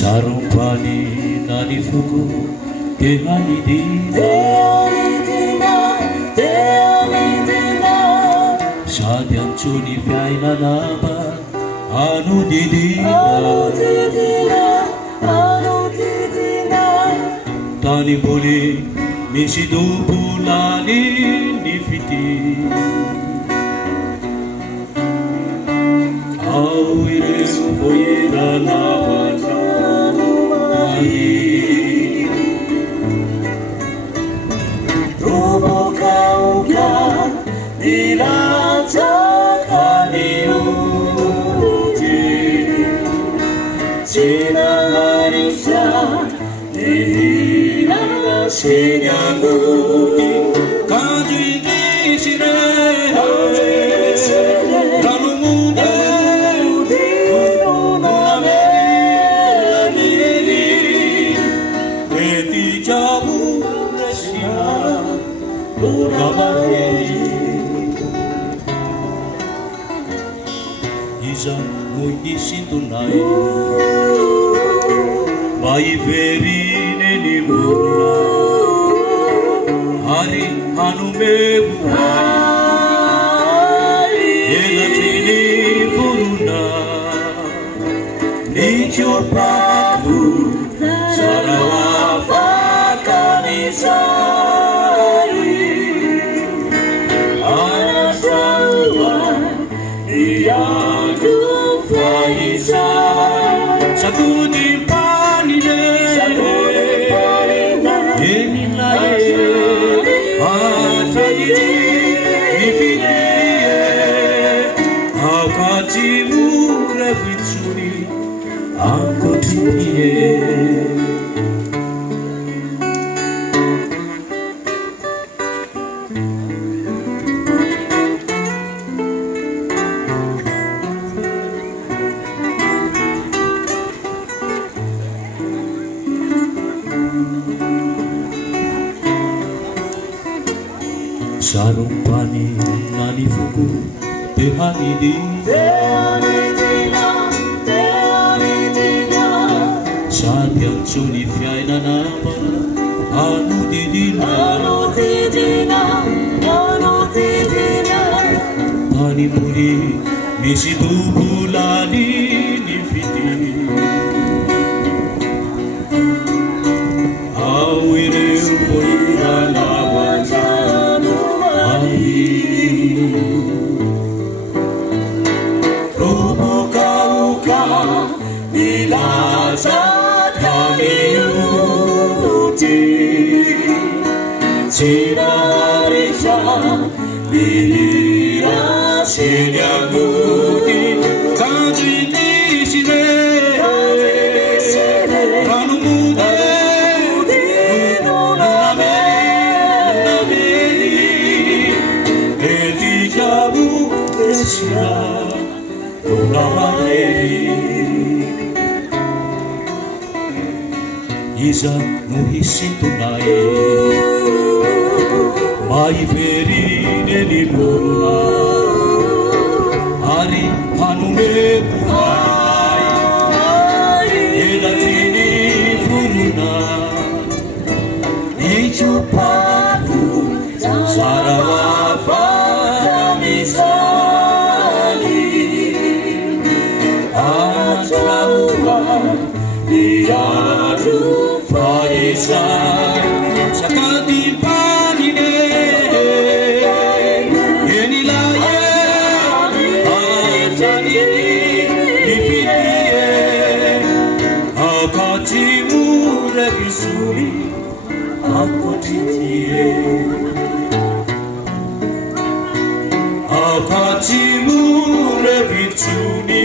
Sarumpani nanifuku te hanidina Sadyang chuni fiaina naba anudidina Tani boli misidupulani nifiti Awire uboyera nabana Robokauka dilacakaniuti Cinaharisha dihirasinyangudi Kajuidisire Ranumude Iza muisintunai Vai verine ni murna Hari hanume buhai Ela tini puruna Nicho Prabhu Sarawa Kanisari Yadu Faisa Sakudi Panide Enilaye Atayidi Nifide Akati Mure Vitsuri Ankotiye Sarumpani nanifuku te hanidina Sadyang chuni fiaina naba anudidina Panipuri misidupulani nifiti Awire uboyera nabana Robokauka dilacakaniuti Cinaharisha dihirasinyangudi Kajuidisire Ranumude Iza muisintunai Mai verine ni murna Hari hanume buhai Ela tini puruna Nicho Prabhu Sarawa Yadu Faisa Sakati Panide Enilaye Atayidi Nifide Akati Mure Visuri Akotitiye Akati Mure Vitsuni